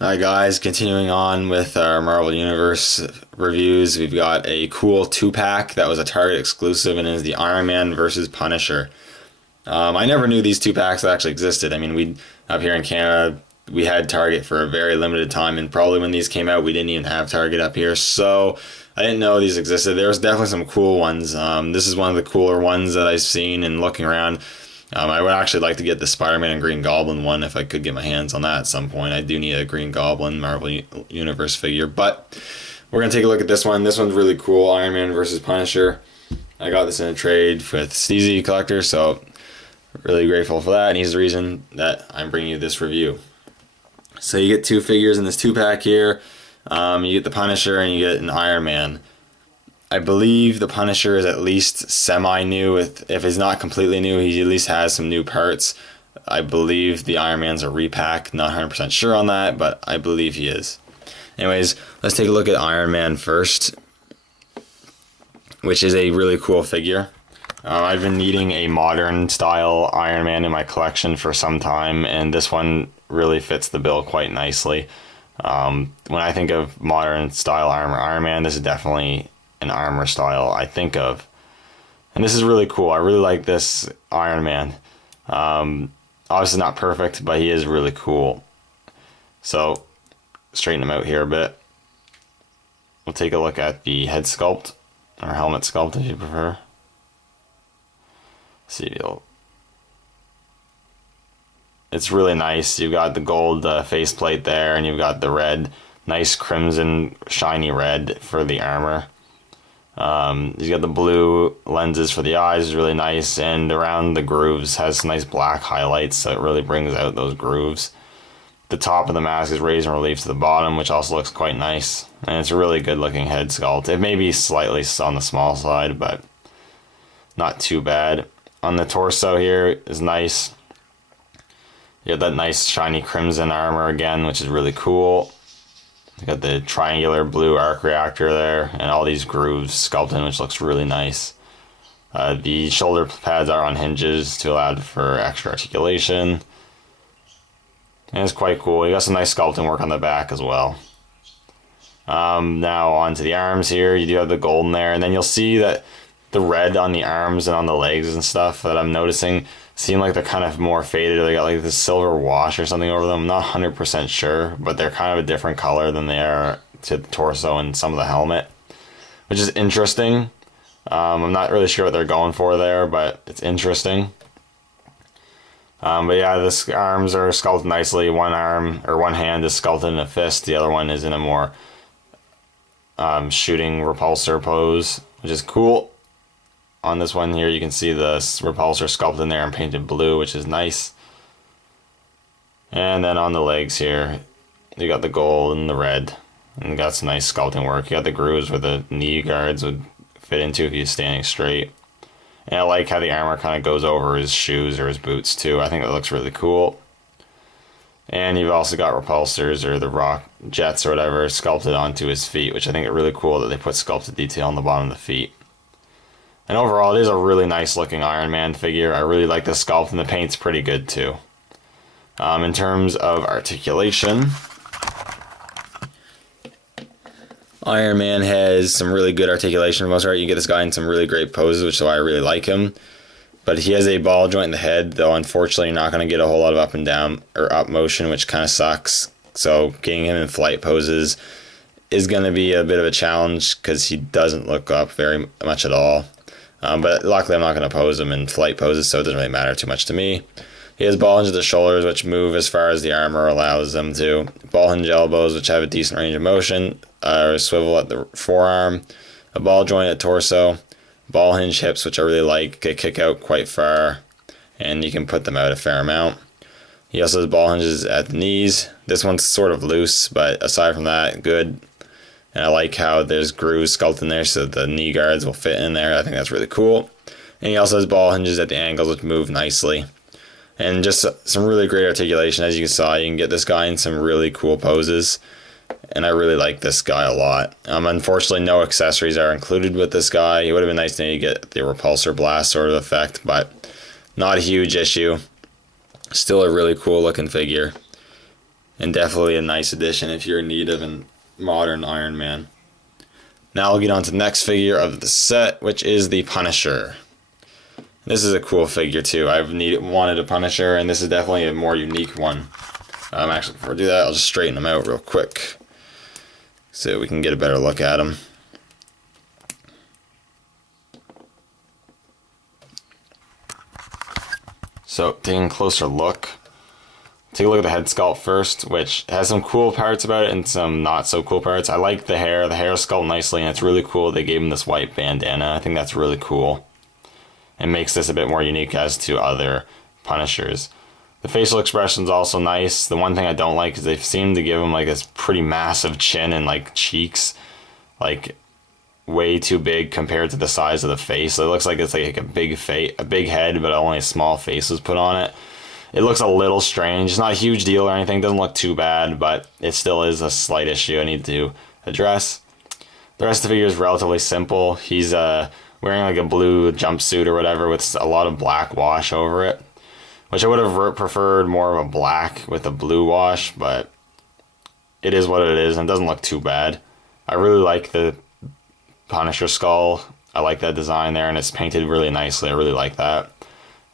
Hi guys, continuing on with our Marvel Universe reviews, we've got a cool 2-pack that was a Target exclusive and is the Iron Man versus Punisher. I never knew these 2-packs actually existed. I mean, we up here in Canada, we had Target for a very limited time, and probably when these came out, we didn't even have Target up here, so I didn't know these existed. There was definitely some cool ones. This is one of the cooler ones that I've seen, and looking around, I would actually like to get the Spider-Man and Green Goblin one if I could get my hands on that at some point. I do need a Green Goblin Marvel Universe figure, but we're going to take a look at this one. This one's really cool, Iron Man versus Punisher. I got this in a trade with Steezy Collector, so really grateful for that, and he's the reason that I'm bringing you this review. So you get 2 figures in this 2-pack here. You get the Punisher and you get an Iron Man. I believe the Punisher is at least semi-new. If he's not completely new, he at least has some new parts. I believe the Iron Man's a repack. Not 100% sure on that, but I believe he is. Anyways, let's take a look at Iron Man first, which is a really cool figure. I've been needing a modern style Iron Man in my collection for some time, and this one really fits the bill quite nicely. When I think of modern style Iron Man, this is definitely an armor style I think of, and this is really cool. I really like this Iron Man. Obviously not perfect, but he is really cool. So straighten him out here a bit. We'll take a look at the head sculpt, or helmet sculpt if you prefer. See, it's really nice. You've got the gold faceplate there, and you've got the red, nice crimson shiny red for the armor. He's got the blue lenses for the eyes, is really nice, and around the grooves has nice black highlights, so it really brings out those grooves. The top of the mask is raised in relief to the bottom, which also looks quite nice, and it's a really good looking head sculpt. It may be slightly on the small side, but not too bad. On the torso here is nice. You got that nice shiny crimson armor again, which is really cool. You got the triangular blue arc reactor there, and all these grooves sculpted, which looks really nice. The shoulder pads are on hinges to allow for extra articulation, and it's quite cool. You got some nice sculpting work on the back as well. Now onto the arms here. You do have the gold in there, and then you'll see that the red on the arms and on the legs and stuff that I'm noticing seem like they're kind of more faded. They got like this silver wash or something over them. I'm not 100% sure, but they're kind of a different color than they are to the torso and some of the helmet, which is interesting. I'm not really sure what they're going for there, but it's interesting. But yeah, the arms are sculpted nicely. One arm or one hand is sculpted in a fist. The other one is in a more shooting repulsor pose, which is cool. On this one here, you can see the repulsor sculpted in there and painted blue, which is nice. And then on the legs here, you got the gold and the red, and you got some nice sculpting work. You got the grooves where the knee guards would fit into if he's standing straight. And I like how the armor kind of goes over his shoes or his boots too. I think that looks really cool. And you've also got repulsors or the rock jets or whatever sculpted onto his feet, which I think are really cool that they put sculpted detail on the bottom of the feet. And overall, it is a really nice looking Iron Man figure. I really like the sculpt, and the paint's pretty good too. In terms of articulation, Iron Man has some really good articulation for the most part. You get this guy in some really great poses, which is why I really like him. But he has a ball joint in the head, though unfortunately you're not going to get a whole lot of up and down or up motion, which kind of sucks. So getting him in flight poses is going to be a bit of a challenge because he doesn't look up very much at all. But luckily I'm not going to pose him in flight poses, so it doesn't really matter too much to me. He has ball hinge at the shoulders, which move as far as the armor allows them to. Ball hinge elbows, which have a decent range of motion, or swivel at the forearm. A ball joint at torso. Ball hinge hips, which I really like, they kick out quite far, and you can put them out a fair amount. He also has ball hinges at the knees. This one's sort of loose, but aside from that, good. And I like how there's grooves sculpted in there so the knee guards will fit in there. I think that's really cool. And he also has ball hinges at the ankles, which move nicely. And just some really great articulation. As you saw, you can get this guy in some really cool poses. And I really like this guy a lot. Unfortunately, no accessories are included with this guy. It would have been nice to get the repulsor blast sort of effect, but not a huge issue. Still a really cool looking figure. and definitely a nice addition if you're in need of a modern Iron Man. Now we'll get on to the next figure of the set, which is the Punisher. This is a cool figure too. I've wanted a Punisher, and this is definitely a more unique one. Actually, before I do that, I'll just straighten them out real quick so we can get a better look at them. So, taking a closer look, take a look at the head sculpt first, which has some cool parts about it and some not so cool parts. I like the hair. The hair is sculpted nicely, and it's really cool. They gave him this white bandana. I think that's really cool. It makes this a bit more unique as to other Punishers. The facial expression is also nice. The one thing I don't like is they seem to give him like this pretty massive chin and like cheeks, like way too big compared to the size of the face. So it looks like it's like a big head, but only a small face was put on it. It looks a little strange. It's not a huge deal or anything. It doesn't look too bad, but it still is a slight issue I need to address. The rest of the figure is relatively simple. He's wearing like a blue jumpsuit or whatever with a lot of black wash over it, which I would have preferred more of a black with a blue wash, but it is what it is, and it doesn't look too bad. I really like the Punisher skull. I like that design there, and it's painted really nicely. I really like that.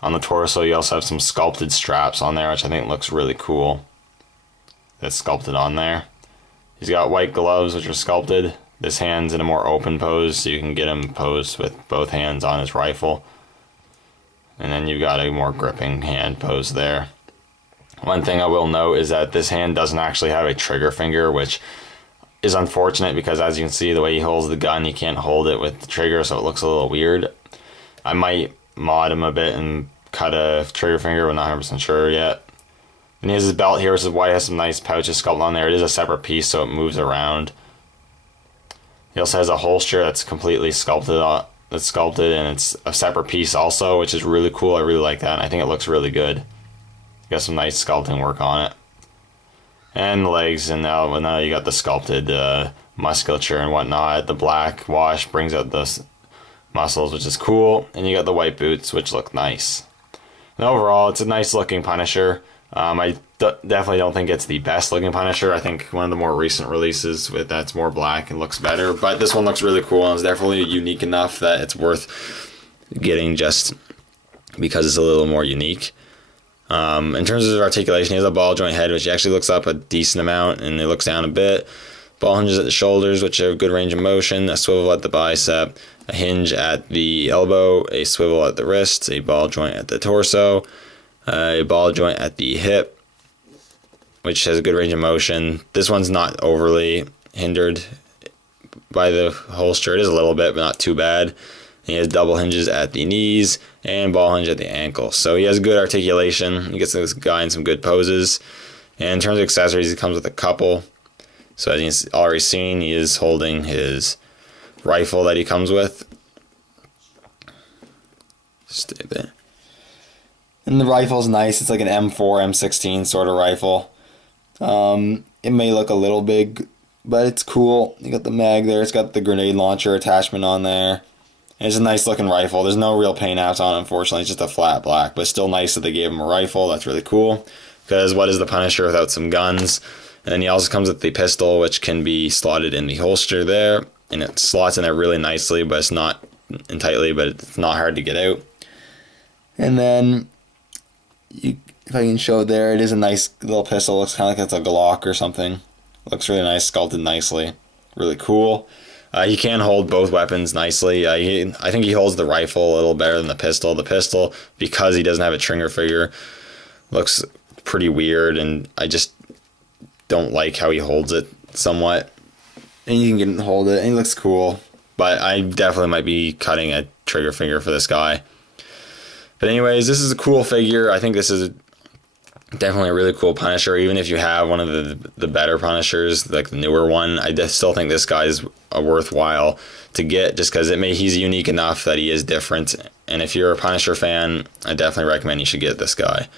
On the torso, you also have some sculpted straps on there, which I think looks really cool. That's sculpted on there. He's got white gloves, which are sculpted. This hand's in a more open pose, so you can get him posed with both hands on his rifle. And then you've got a more gripping hand pose there. One thing I will note is that this hand doesn't actually have a trigger finger, which is unfortunate because, as you can see, the way he holds the gun, you can't hold it with the trigger, so it looks a little weird. I might mod him a bit and cut a trigger finger, but not 100% sure yet. And he has his belt here, which is why it has some nice pouches sculpted on there. It is a separate piece, so it moves around. He also has a holster that's completely sculpted, and it's a separate piece also, which is really cool. I really like that, and I think it looks really good. Got some nice sculpting work on it. And the legs, and now you got the sculpted musculature and whatnot. The black wash brings out the muscles, which is cool, and you got the white boots, which look nice. And overall, it's a nice looking Punisher. I definitely don't think it's the best looking Punisher. I think one of the more recent releases with that's more black and looks better, but this one looks really cool, and it's definitely unique enough that it's worth getting just because it's a little more unique. In terms of articulation, he has a ball joint head, which actually looks up a decent amount, and it looks down a bit. Ball hinges at the shoulders, which have good range of motion, a swivel at the bicep, a hinge at the elbow, a swivel at the wrist, a ball joint at the torso, a ball joint at the hip, which has a good range of motion. This one's not overly hindered by the holster. It is a little bit, but not too bad. He has double hinges at the knees and ball hinge at the ankle. So he has good articulation. He gets this guy in some good poses. And in terms of accessories, he comes with a couple. So as you've already seen, he is holding his rifle that he comes with. Stay there. And the rifle's nice. It's like an M4, M16 sort of rifle. It may look a little big, but it's cool. You got the mag there. It's got the grenade launcher attachment on there. And it's a nice looking rifle. There's no real paint apps on it, unfortunately. It's just a flat black, but it's still nice that they gave him a rifle. That's really cool. Because what is the Punisher without some guns? And then he also comes with the pistol, which can be slotted in the holster there. And it slots in there really nicely, but it's not tightly, but it's not hard to get out. And then, if I can show it there, it is a nice little pistol. It looks kind of like it's a Glock or something. Looks really nice, sculpted nicely. Really cool. He can hold both weapons nicely. I think he holds the rifle a little better than the pistol. The pistol, because he doesn't have a trigger finger, looks pretty weird, and I just don't like how he holds it somewhat. And you can hold it, and he looks cool. But I definitely might be cutting a trigger finger for this guy. But anyways, this is a cool figure. I think this is definitely a really cool Punisher. Even if you have one of the better Punishers, like the newer one, I still think this guy is a worthwhile to get, just because he's unique enough that he is different. And if you're a Punisher fan, I definitely recommend you should get this guy.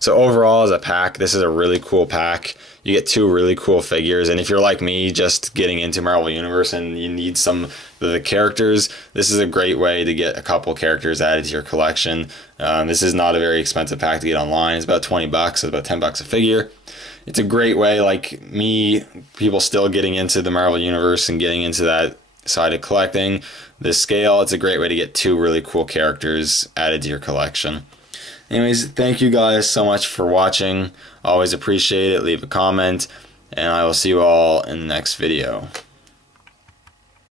So overall, as a pack, this is a really cool pack. You get two really cool figures, and if you're like me, just getting into Marvel Universe and you need some of the characters, this is a great way to get a couple characters added to your collection. This is not a very expensive pack to get online. It's about $20. It's about $10 a figure. it's a great way, like me, people still getting into the Marvel Universe and getting into that side of collecting. This scale, it's a great way to get 2 really cool characters added to your collection. Anyways, thank you guys so much for watching. Always appreciate it. Leave a comment, and I will see you all in the next video.